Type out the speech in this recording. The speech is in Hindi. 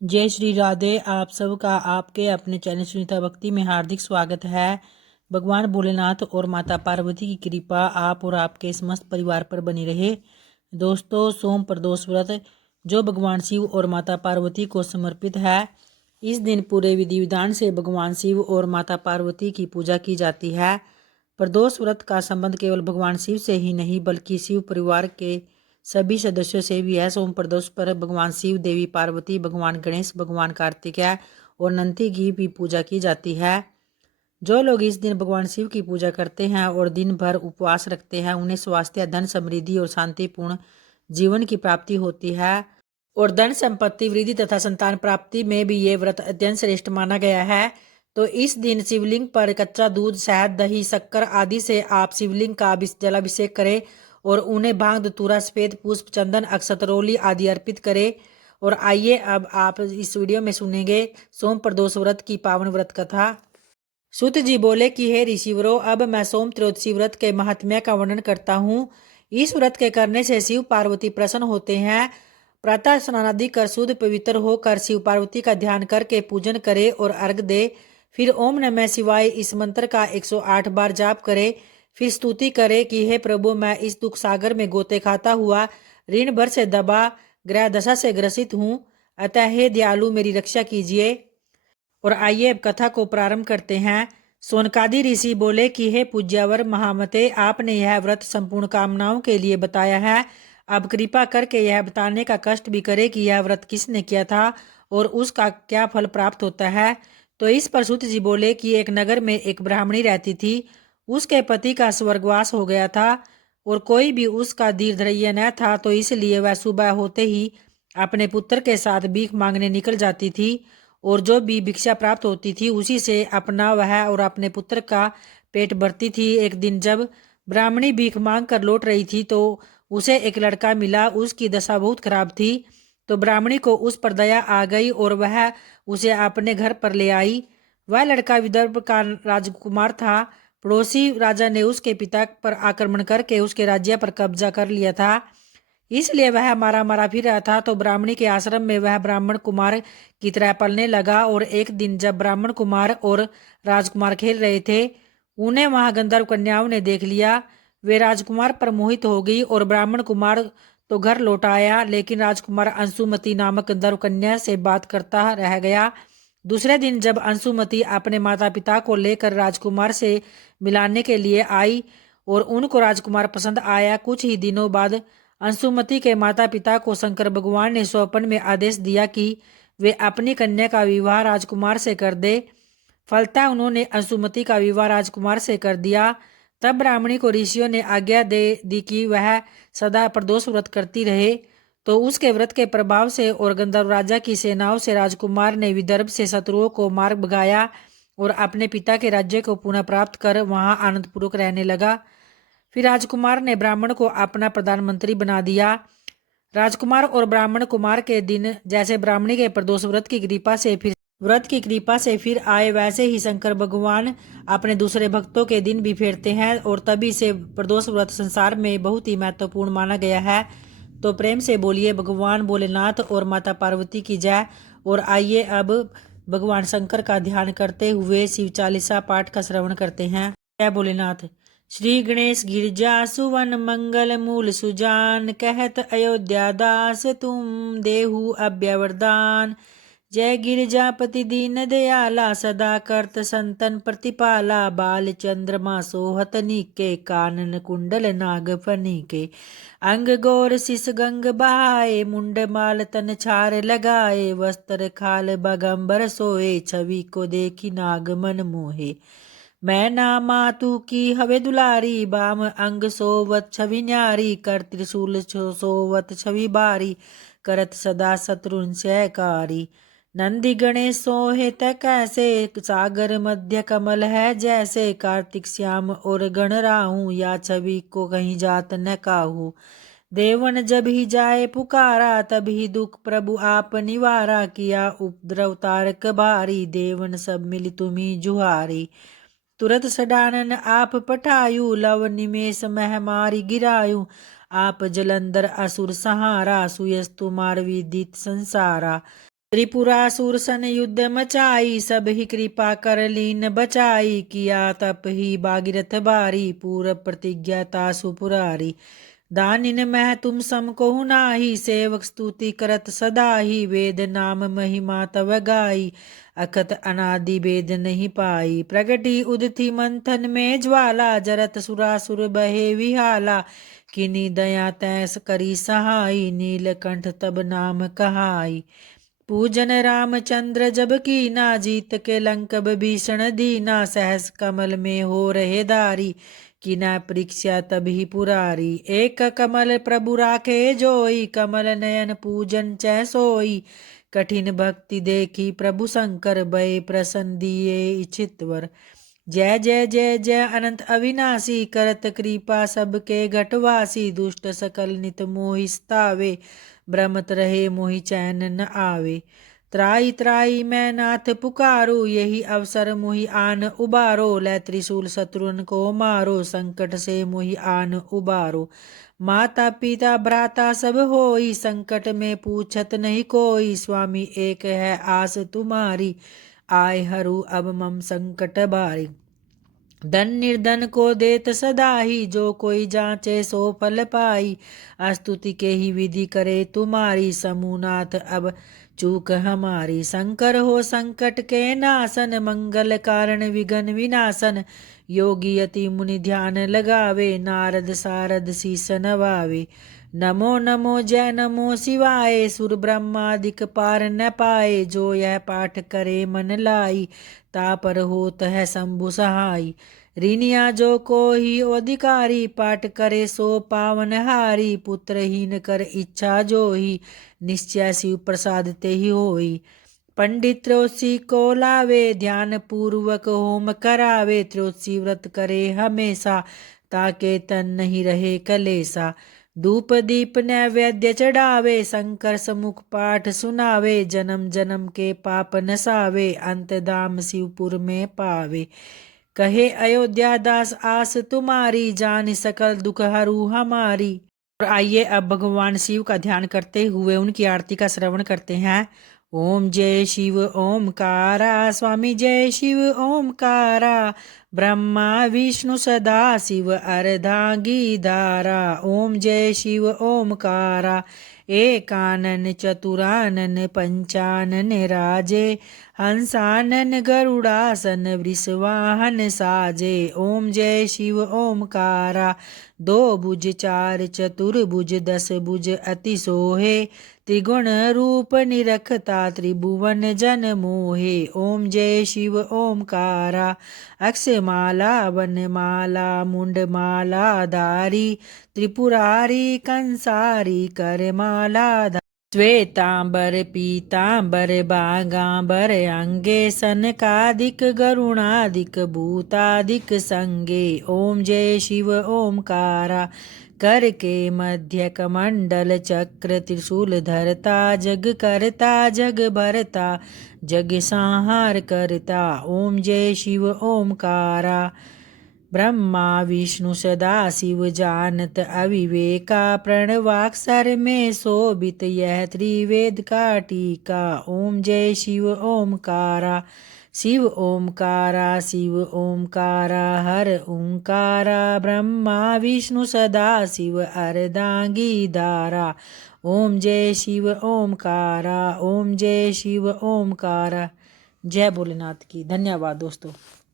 जय श्री राधे। आप सबका आपके अपने चैनल सुनीता भक्ति में हार्दिक स्वागत है। भगवान भोलेनाथ और माता पार्वती की कृपा आप और आपके समस्त परिवार पर बनी रहे। दोस्तों, सोम प्रदोष व्रत जो भगवान शिव और माता पार्वती को समर्पित है। इस दिन पूरे विधि विधान से भगवान शिव और माता पार्वती की पूजा की जाती है। प्रदोष व्रत का संबंध केवल भगवान शिव से ही नहीं बल्कि शिव परिवार के सभी सदस्यों से भी है। सोम प्रदोष पर भगवान शिव, देवी पार्वती, भगवान गणेश, भगवान कार्तिकेय और नंदी की भी पूजा की जाती है। जो लोग इस दिन भगवान शिव की पूजा करते हैं और दिन भर उपवास रखते हैं, उन्हें स्वास्थ्य, धन, समृद्धि और शांतिपूर्ण जीवन की प्राप्ति होती है। और धन संपत्ति वृद्धि तथा संतान प्राप्ति में भी ये व्रत अत्यंत श्रेष्ठ माना गया है। तो इस दिन शिवलिंग पर कच्चा दूध, शहद, दही, शक्कर आदि से आप शिवलिंग का जलाभिषेक करें और उन्हें भांग, धतूरा, सफेद पुष्प, चंदन, अक्षतरोली आदि अर्पित करें। और आइए अब आप इस वीडियो में सुनेंगे सोम प्रदोष व्रत की पावन व्रत कथा। सूत जी बोले कि हे ऋषिवरों, अब मैं सोम त्रयोदशी व्रत के महात्म्य का वर्णन करता हूँ। इस व्रत के करने से शिव पार्वती प्रसन्न होते हैं। प्रातः स्नान आदि कर शुद्ध पवित्र होकर शिव पार्वती का ध्यान करके पूजन करे और अर्घ दे। फिर ओम नमः शिवाय इस मंत्र का 108 बार जाप करे। फिर स्तुति करे कि हे प्रभु, मैं इस दुख सागर में गोते खाता हुआ ऋण भर से दबा ग्रह दशा से ग्रसित हूँ, अतः हे दयालु मेरी रक्षा कीजिए। और आइए अब कथा को प्रारंभ करते हैं। सोनकादि ऋषि बोले कि हे पूज्यवर महामते, आपने यह व्रत संपूर्ण कामनाओं के लिए बताया है। अब कृपा करके यह बताने का कष्ट भी करे कि यह व्रत किसने किया था और उसका क्या फल प्राप्त होता है। तो इस पर सूत जी बोले कि एक नगर में एक ब्राह्मणी रहती थी। उसके पति का स्वर्गवास हो गया था और कोई भी उसका दीर्घधैर्य न था, तो इसलिए वह सुबह होते ही अपने पुत्र के साथ भीख मांगने निकल जाती थी और जो भी भिक्षा प्राप्त होती थी उसी से अपना वह और अपने पुत्र का पेट भरती थी। एक दिन जब ब्राह्मणी भीख मांग कर लौट रही थी तो उसे एक लड़का मिला। उसकी दशा बहुत खराब थी, तो ब्राह्मणी को उस पर दया आ गई और वह उसे अपने घर पर ले आई। वह लड़का विदर्भ का राजकुमार था। पड़ोसी राजा ने उसके पिता पर आक्रमण करके उसके राज्य पर कब्जा कर लिया था, इसलिए वह मारा मारा फिर रहा था। तो ब्राह्मणी के आश्रम में वह ब्राह्मण कुमार की तरह पलने लगा। और एक दिन जब ब्राह्मण कुमार और राजकुमार खेल रहे थे, उन्हें वहां गंधर्व कन्याओं ने देख लिया। वे राजकुमार पर मोहित हो गई और ब्राह्मण कुमार तो घर लौट आया, लेकिन राजकुमार अंशुमति नामक गंधर्व कन्या से बात करता रह गया। दूसरे दिन जब अंशुमति अपने माता पिता को लेकर राजकुमार से मिलाने के लिए आई और उनको राजकुमार पसंद आया, कुछ ही दिनों बाद अंशुमति के माता पिता को शंकर भगवान ने स्वप्न में आदेश दिया कि वे अपनी कन्या का विवाह राजकुमार से कर दे। फलतः उन्होंने अंशुमति का विवाह राजकुमार से कर दिया। तब ब्राह्मणी को ऋषियों ने आज्ञा दे दी कि वह सदा प्रदोष व्रत करती रहे। तो उसके व्रत के प्रभाव से और गंधर्व राजा की सेनाओं से राजकुमार ने विदर्भ से शत्रुओं को मार भगाया और अपने पिता के राज्य को पुनः प्राप्त कर वहां आनंदपूर्वक रहने लगा। फिर राजकुमार ने ब्राह्मण को अपना प्रधानमंत्री बना दिया। राजकुमार और ब्राह्मण कुमार के दिन जैसे ब्राह्मणी के प्रदोष व्रत की कृपा से फिर आए, वैसे ही शंकर भगवान अपने दूसरे भक्तों के दिन भी फेरते हैं और तभी से प्रदोष व्रत संसार में बहुत ही महत्वपूर्ण माना गया है। तो प्रेम से बोलिए भगवान भोलेनाथ और माता पार्वती की जय। और आइए अब भगवान शंकर का ध्यान करते हुए शिव चालीसा पाठ का श्रवण करते हैं। जय भोलेनाथ। श्री गणेश गिरजा सुवन मंगल मूल सुजान, कहत अयोध्या दास तुम देहु अभय वरदान। जय गिरजापति दीन दयाला, सदा करत संतन प्रतिपाला। बाल चंद्रमा सोहत नीके, कानन कुंडल नाग फनीके। अंग गौर शिष गंग बहाए, मुंड माल तन छार लगाए। वस्त्र खाल बगंबर सोए, छवि को देखी नाग मन मोहे। मैं ना मातु की हवे दुलारी, बाम अंग सोवत छवि न्यारी। कर त्रिशूल सोवत छवि बारी, करत सदा शत्रुन सहकारी। नंदी गणेश सोहे त कैसे, सागर मध्य कमल है जैसे। कार्तिक श्याम और गण राहू, या छवि को कहीं जात न काहू। देवन जब ही जाए पुकारा, तब ही दुख प्रभु आप निवारा। किया उपद्रव तारक भारी, देवन सब मिल तुम्ही जुहारी। तुरत सडानन आप पठायु, लव निमेष मह मारी गिरायु। आप जलंधर असुर सहारा, सुयस तुमार विदित संसारा। त्रिपुरासुर सन युद्ध मचाई, सब ही कृपा कर लीन बचाई। किया तप ही भागीरथ बारी, पूर्व प्रतिज्ञा तासु पुरारी। दानिन मह तुम सम कोहु नाही, सेवक स्तुति करत सदा ही। वेद नाम महिमा तव गाई, अखत अनादि वेद नहीं पाई। प्रगटी उदथि मंथन में ज्वाला, जरत सुरासुर बहे विहाला। किनी दया तैस करी सहाई, नीलकंठ तब नाम कहाई। पूजन रामचंद्र जब कीना, जीत के लंक विभीषण दीना। सहस कमल में हो रहे धारी, किना परीक्षा तभी पुरारी। एक कमल प्रभु राखे जोई, कमल नयन पूजन चै सोई। कठिन भक्ति देखी प्रभु शंकर, भय प्रसन्न दिए इच्छित वर। जय जय जय जय अनंत अविनाशी, करत कृपा सबके घटवासी। दुष्ट सकल नित मोहि सतावे, भ्रमत रहे मोहि चैन न आवे। त्राई त्राई मैं नाथ पुकारो, यही अवसर मोहि आन उबारो। लै त्रिशूल शत्रुन को मारो, संकट से मोहि आन उबारो। माता पिता भ्राता सब होई, संकट में पूछत नहीं कोई। स्वामी एक है आस तुम्हारी, आय हरू अब मम संकट बारी। धन निर्धन को देत सदा ही, जो कोई जांचे सो फल पाई। स्तुति के ही विधि करे तुम्हारी, समूनाथ अब चूक हमारी। शंकर हो संकट के नासन, मंगल कारण विघ्न विनाशन। योगी यति मुनि ध्यान लगावे, नारद सारद शीस नवावे। नमो नमो जय नमो शिवाय, सुर ब्रह्मादिक पार न पाए। जो यह पाठ करे मन लाई, तापर होत है शंभु सहाय। ऋणिया जो को ही अधिकारी, पाठ करे सो पावन हारी। पुत्रहीन कर इच्छा जो ही, निश्चय शिव प्रसाद ते ही होई। पंडित त्रोसी को लावे, ध्यान पूर्वक होम करावे। त्रोसी व्रत करे हमेशा, ताके तन नहीं रहे कलेसा। धूप दीप नैवेद्य चढ़ावे, शंकर समुख पाठ सुनावे। जन्म जन्म के पाप नसावे, अंत धाम शिवपुर में पावे। कहे अयोध्या दास आस तुम्हारी, जान सकल दुख हरू हमारी। और आइए अब भगवान शिव का ध्यान करते हुए उनकी आरती का श्रवण करते हैं। ओम जय शिव ओमकारा, स्वामी जय शिव ओमकारा। ब्रह्मा विष्णु सदा शिव अर्धांगी धारा। ओम जय शिव ओमकारा, एकानन चतुरानन पंचानन राजे। हंसानन गरुड़ासन वृषवाहन साजे। ओम जय शिव ओमकारा, दो भुज चार चतुर्भुज दस भुज अति सोहे। त्रिगुण रूप निरखता त्रिभुवन जन मोहे। ओम जय शिव ओमकारा, अक्षमाला वनमाला मुंडमाला धारी। त्रिपुरारी कंसारी करमाला धारी। श्वेतांबर पीतांबर बागांबर अंगे। सनकादिक गरुणादिक भूतादिक संगे। ओम जय शिव ओमकारा, कर के मध्य कमंडल चक्र त्रिशूल धरता। जग करता जग भरता, जग संहार करता। ओम जय शिव ओमकारा, ब्रह्मा विष्णु सदा शिव जानत अविवेका। प्रणवाक्षर में शोभित यह त्रिवेद का टीका। ओम जय शिव ओमकारा, शिव ओमकारा शिव ओमकारा हर ओंकारा। ब्रह्मा विष्णु सदा शिव अर्धांगी धारा। ओम जय शिव ओमकारा, ओम जय शिव ओमकारा। जय भोलेनाथ की। धन्यवाद दोस्तों।